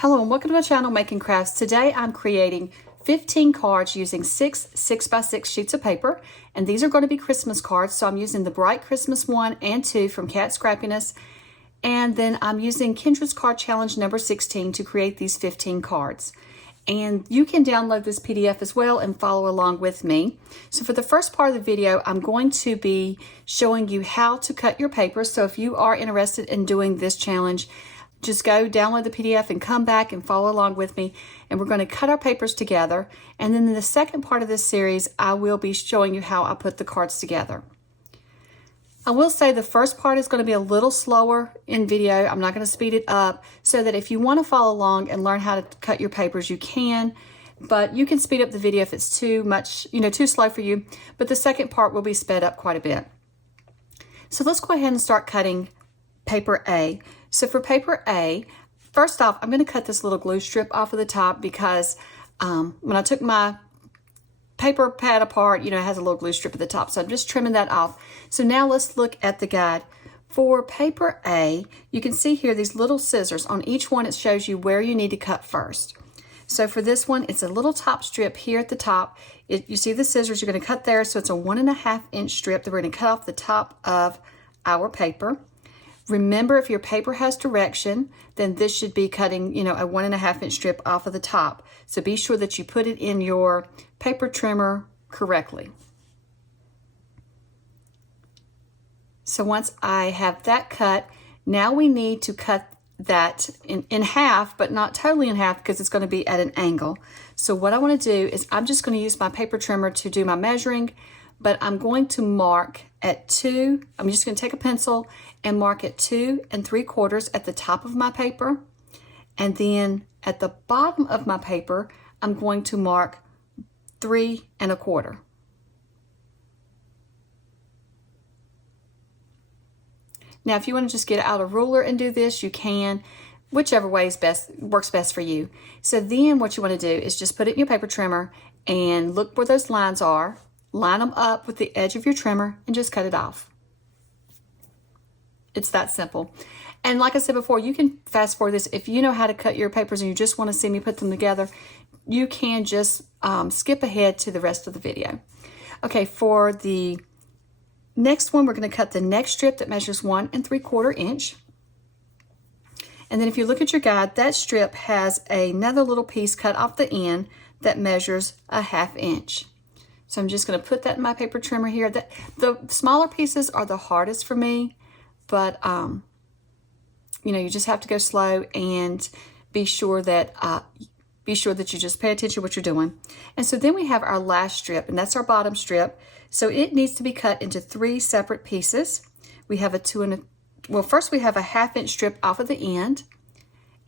Hello and welcome to my channel, Making Crafts. Today I'm creating 15 cards using 6x6 sheets of paper, and these are going to be Christmas cards. So I'm using the Bright Christmas 1 and 2 from Cat Scrappiness, and then I'm using Kendra's Card Challenge number 16 to create these 15 cards. And you can download this PDF as well and follow along with me. So for the first part of the video, I'm going to be showing you how to cut your paper. So if you are interested in doing this challenge, just go download the PDF and come back and follow along with me. And we're going to cut our papers together. And then in the second part of this series, I will be showing you how I put the cards together. I will say the first part is going to be a little slower in video. I'm not going to speed it up, so that if you want to follow along and learn how to cut your papers, you can. But you can speed up the video if it's too much, too slow for you. But the second part will be sped up quite a bit. So let's go ahead and start cutting paper A. So for paper A, first off, I'm going to cut this little glue strip off of the top because when I took my paper pad apart, it has a little glue strip at the top. So I'm just trimming that off. So now let's look at the guide. For paper A, you can see here these little scissors. On each one, it shows you where you need to cut first. So for this one, it's a little top strip here at the top. You see the scissors, you're going to cut there. So it's a 1.5 inch strip that we're going to cut off the top of our paper. Remember, if your paper has direction, then this should be cutting, a 1.5 inch strip off of the top. So be sure that you put it in your paper trimmer correctly. So once I have that cut, now we need to cut that in half, but not totally in half because it's going to be at an angle. So what I want to do is I'm just going to use my paper trimmer to do my measuring, but I'm going to mark at 2. I'm just going to take a pencil and mark at 2 3/4 at the top of my paper. And then at the bottom of my paper, I'm going to mark 3 1/4. Now, if you want to just get out a ruler and do this, you can, whichever way is works best for you. So then what you want to do is just put it in your paper trimmer and look where those lines are. Line them up with the edge of your trimmer and just cut it off. It's that simple. And like I said before, you can fast forward this. If you know how to cut your papers and you just want to see me put them together, you can just skip ahead to the rest of the video. Okay, for the next one, we're going to cut the next strip that measures 1 3/4 inch. And then if you look at your guide, that strip has another little piece cut off the end that measures 1/2 inch. So I'm just going to put that in my paper trimmer here. The smaller pieces are the hardest for me, but you just have to go slow and be sure that you just pay attention to what you're doing. And so then we have our last strip, and that's our bottom strip. So it needs to be cut into 3 separate pieces. We have first we have a 1/2 inch strip off of the end,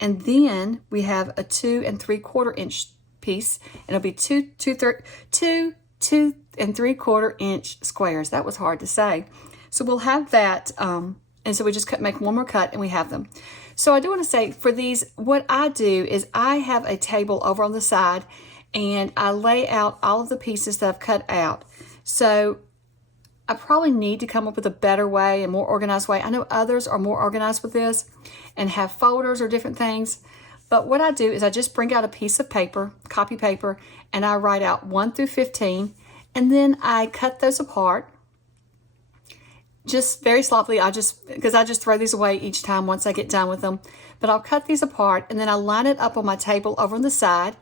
and then we have a 2 3/4 inch piece, and it'll be 2 3/4 inch squares. That was hard to say. So we'll have that, and so we just make one more cut and we have them. So I do want to say for these, what I do is I have a table over on the side and I lay out all of the pieces that I've cut out. So I probably need to come up with a better way, a more organized way. I know others are more organized with this and have folders or different things. But what I do is I just bring out a piece of paper, copy paper, and I write out 1 through 15, and then I cut those apart. Just very sloppily, because I just throw these away each time once I get done with them. But I'll cut these apart, and then I line it up on my table over on the side.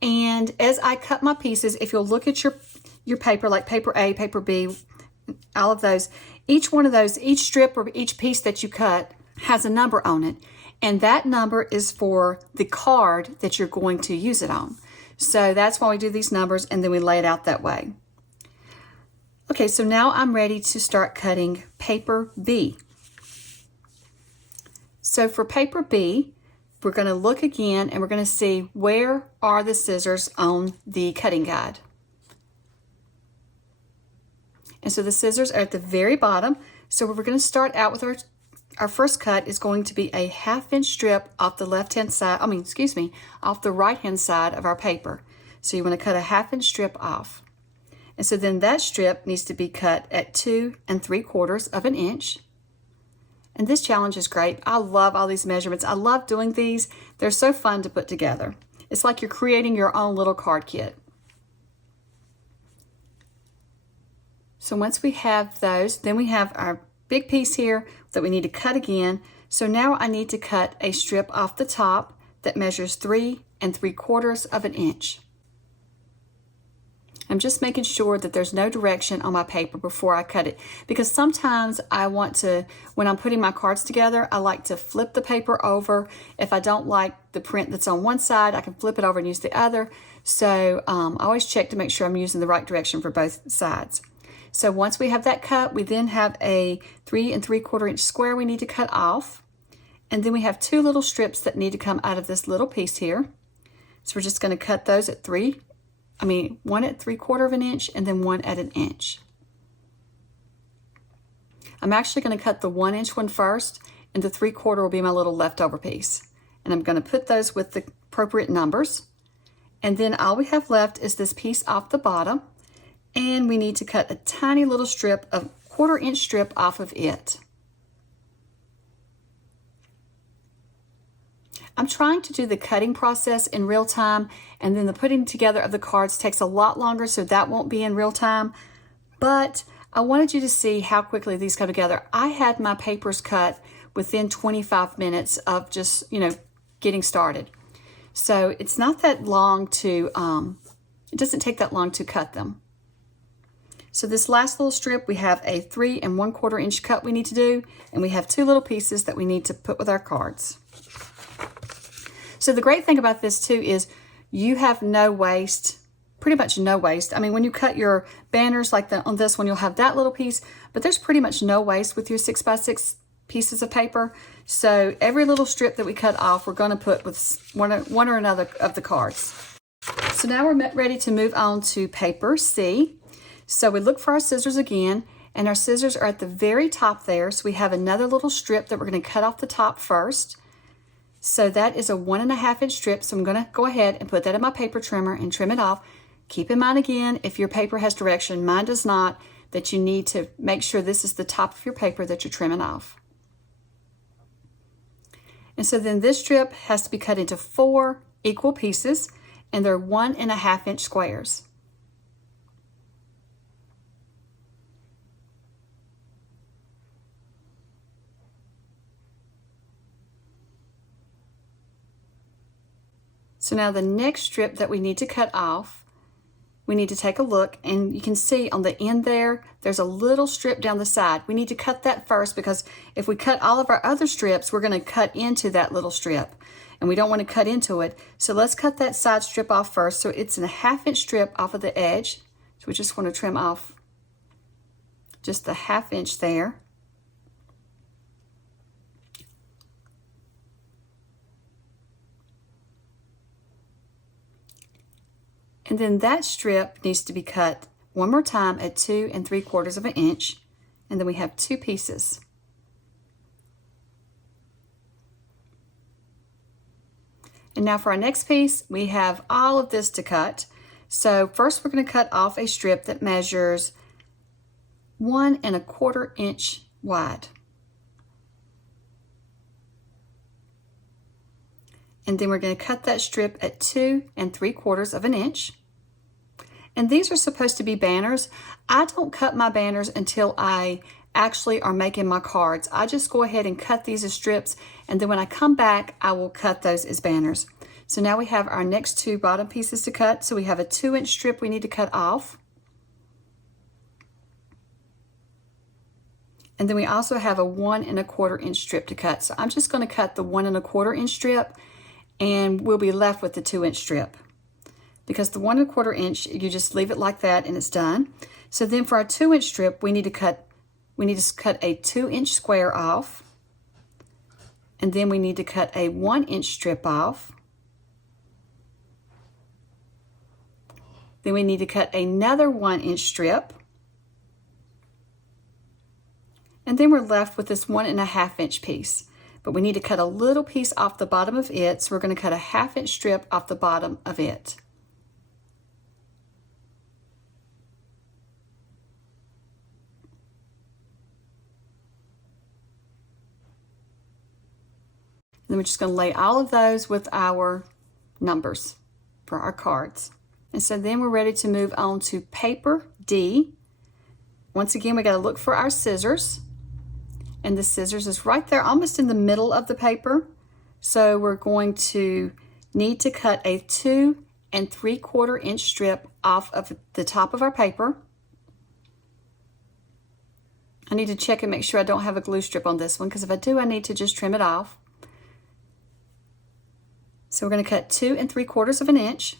And as I cut my pieces, if you'll look at your paper, like paper A, paper B, all of those, each one of those, each strip or each piece that you cut has a number on it. And that number is for the card that you're going to use it on. So that's why we do these numbers, and then we lay it out that way. Okay, so now I'm ready to start cutting paper B. So for paper B, we're going to look again and we're going to see where are the scissors on the cutting guide. And so the scissors are at the very bottom. So we're going to start out with our first cut is going to be a 1/2 inch strip off the left-hand side, off the right-hand side of our paper. So you want to cut a 1/2 inch strip off. And so then that strip needs to be cut at 2 3/4 of an inch. And this challenge is great. I love all these measurements. I love doing these. They're so fun to put together. It's like you're creating your own little card kit. So once we have those, then we have our big piece here that we need to cut again. So now I need to cut a strip off the top that measures 3 3/4 of an inch. I'm just making sure that there's no direction on my paper before I cut it, because sometimes I want to, when I'm putting my cards together, I like to flip the paper over. If I don't like the print that's on one side, I can flip it over and use the other. So I always check to make sure I'm using the right direction for both sides. So once we have that cut, we then have a 3 3/4 inch square we need to cut off. And then we have 2 little strips that need to come out of this little piece here. So we're just going to cut those at 1 at 3/4 of an inch and then 1 at an inch. I'm actually going to cut the 1 inch one first, and the 3/4 will be my little leftover piece. And I'm going to put those with the appropriate numbers. And then all we have left is this piece off the bottom, and we need to cut a tiny little strip, a 1/4 inch strip off of it. I'm trying to do the cutting process in real time, and then the putting together of the cards takes a lot longer, so that won't be in real time. But I wanted you to see how quickly these come together. I had my papers cut within 25 minutes of just, getting started. So it's not that long to, it doesn't take that long to cut them. So this last little strip, we have a 3 1/4 inch cut we need to do, and we have 2 little pieces that we need to put with our cards. So the great thing about this too is you have no waste, pretty much no waste. I mean, when you cut your banners like on this one, you'll have that little piece, but there's pretty much no waste with your 6x6 pieces of paper. So every little strip that we cut off, we're going to put with one or another of the cards. So now we're ready to move on to paper C. So we look for our scissors again, and our scissors are at the very top there. So we have another little strip that we're going to cut off the top first. So that is a 1 1/2 inch strip. So I'm going to go ahead and put that in my paper trimmer and trim it off. Keep in mind again, if your paper has direction, mine does not, that you need to make sure this is the top of your paper that you're trimming off. And so then this strip has to be cut into 4 equal pieces, and they're 1 1/2 inch squares. So now the next strip that we need to cut off, we need to take a look, and you can see on the end there, there's a little strip down the side. We need to cut that first, because if we cut all of our other strips, we're going to cut into that little strip, and we don't want to cut into it. So let's cut that side strip off first. So it's a 1/2 inch strip off of the edge. So we just want to trim off just the 1/2 inch there. And then that strip needs to be cut one more time at 2 3/4 of an inch. And then we have 2 pieces. And now for our next piece, we have all of this to cut. So first we're going to cut off a strip that measures 1 1/4 inch wide. And then we're going to cut that strip at 2 3/4 of an inch. And these are supposed to be banners. I don't cut my banners until I actually are making my cards. I just go ahead and cut these as strips, and then when I come back, I will cut those as banners. So now we have our next 2 bottom pieces to cut. So we have a 2 inch strip we need to cut off. And then we also have a 1 1/4 inch strip to cut. So I'm just going to cut the 1 1/4 inch strip, and we'll be left with the 2 inch strip. Because the 1 1/4 inch, you just leave it like that and it's done. So then for our 2 inch strip, we need to cut a 2 inch square off. And then we need to cut a 1 inch strip off. Then we need to cut another 1 inch strip. And then we're left with this 1 1/2 inch piece. But we need to cut a little piece off the bottom of it. So we're going to cut a 1/2 inch strip off the bottom of it. then we're just going to lay all of those with our numbers for our cards. And so then we're ready to move on to paper D. Once again, we got to look for our scissors. And the scissors is right there, almost in the middle of the paper. So we're going to need to cut a 2 3/4 inch strip off of the top of our paper. I need to check and make sure I don't have a glue strip on this one, because if I do, I need to just trim it off. So we're going to cut 2 3/4 inch.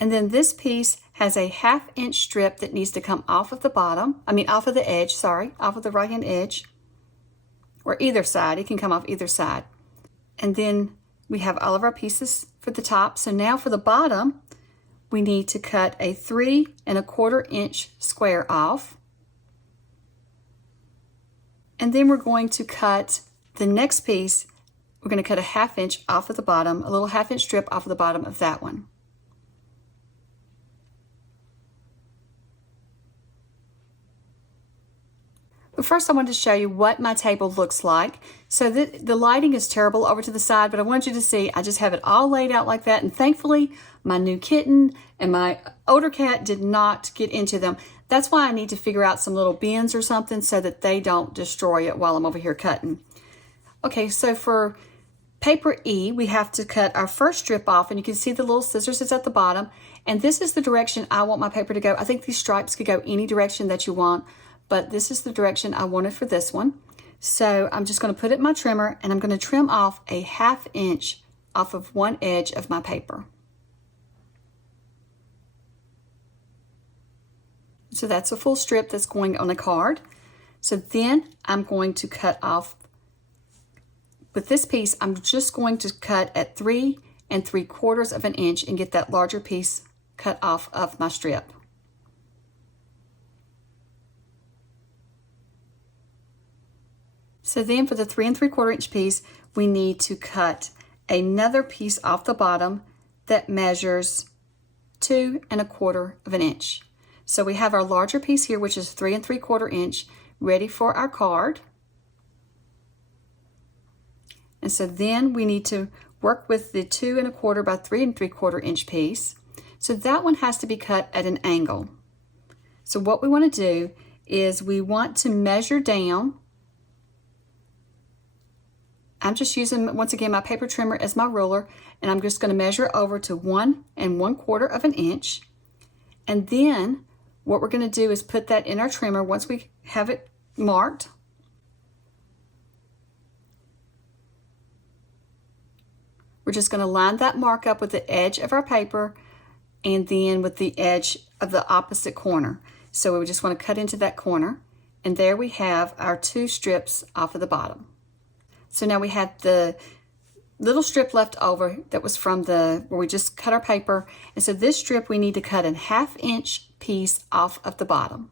And then this piece has a 1/2 inch strip that needs to come off of the bottom, off of the edge, off of the right hand edge, or either side. It can come off either side. And then we have all of our pieces for the top. So now for the bottom, we need to cut a 3 1/4 inch square off. And then we're going to cut the next piece. We're going to cut a 1/2 inch off of the bottom, a little 1/2 inch strip off of the bottom of that one. But first I wanted to show you what my table looks like. So the lighting is terrible over to the side, but I wanted you to see I just have it all laid out like that. And thankfully, my new kitten and my older cat did not get into them. That's why I need to figure out some little bins or something so that they don't destroy it while I'm over here cutting. Okay, so for paper E, we have to cut our first strip off, and you can see the little scissors is at the bottom. And this is the direction I want my paper to go. I think these stripes could go any direction that you want, but this is the direction I wanted for this one. So I'm just going to put it in my trimmer, and I'm going to trim off a 1/2 inch off of one edge of my paper. So that's a full strip that's going on a card. So then I'm going to cut off, with this piece, I'm just going to cut at 3 3/4 inch and get that larger piece cut off of my strip. So then for the 3 3/4 inch piece, we need to cut another piece off the bottom that measures 2 1/4 inch. So we have our larger piece here, which is 3 3/4 inch, ready for our card. And so then we need to work with the 2 1/4 by 3 3/4 inch piece. So that one has to be cut at an angle. So what we want to do is we want to measure down. I'm just using, once again, my paper trimmer as my ruler, and I'm just going to measure over to 1 1/4 inch. And then what we're going to do is put that in our trimmer once we have it marked. We're just going to line that mark up with the edge of our paper and then with the edge of the opposite corner. So we just want to cut into that corner, and there we have our 2 strips off of the bottom. So now we have the little strip left over that was from where we just cut our paper. And so this strip we need to cut a 1/2 inch piece off of the bottom.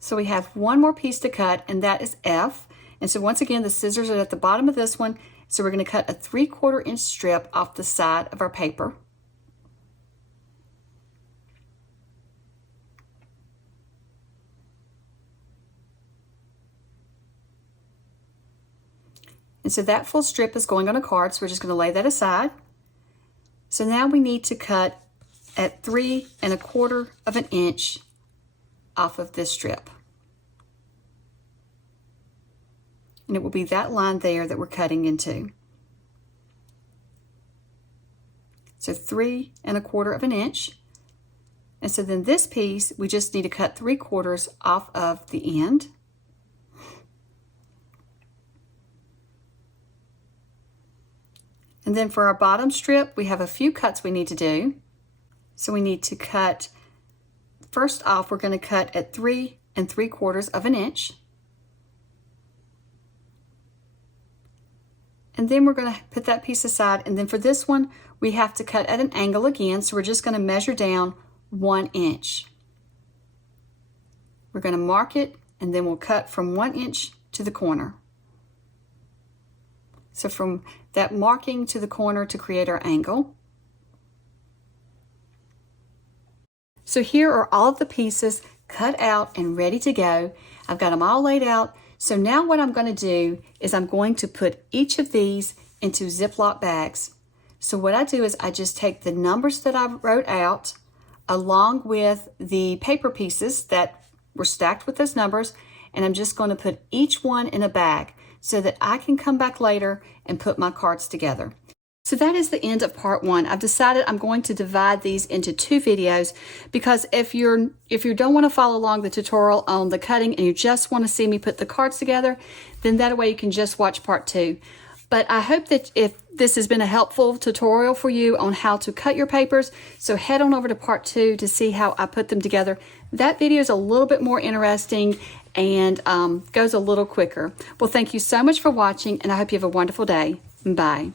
So we have one more piece to cut, and that is F. And so once again, the scissors are at the bottom of this one. So we're going to cut a 3/4 inch strip off the side of our paper. And so that full strip is going on a card, so we're just going to lay that aside. So now we need to cut at 3 1/4 inch off of this strip. And it will be that line there that we're cutting into. So 3 1/4 inch. And so then this piece, we just need to cut 3/4 off of the end. And then for our bottom strip, we have a few cuts we need to do. So we need to cut, first off, we're going to cut at 3 3/4 inch. And then we're going to put that piece aside. And then for this one, we have to cut at an angle again. So we're just going to measure down 1 inch. We're going to mark it, and then we'll cut from 1 inch to the corner. So from that marking to the corner to create our angle. So here are all of the pieces cut out and ready to go. I've got them all laid out. So now what I'm going to do is I'm going to put each of these into Ziploc bags. So what I do is I just take the numbers that I wrote out along with the paper pieces that were stacked with those numbers, and I'm just going to put each one in a bag so that I can come back later and put my cards together. So that is the end of part 1. I've decided I'm going to divide these into 2 videos because if you don't want to follow along the tutorial on the cutting and you just want to see me put the cards together, then that way you can just watch part 2. But I hope that if this has been a helpful tutorial for you on how to cut your papers, so head on over to part 2 to see how I put them together. That video is a little bit more interesting and goes a little quicker. Well, thank you so much for watching, and I hope you have a wonderful day. Bye.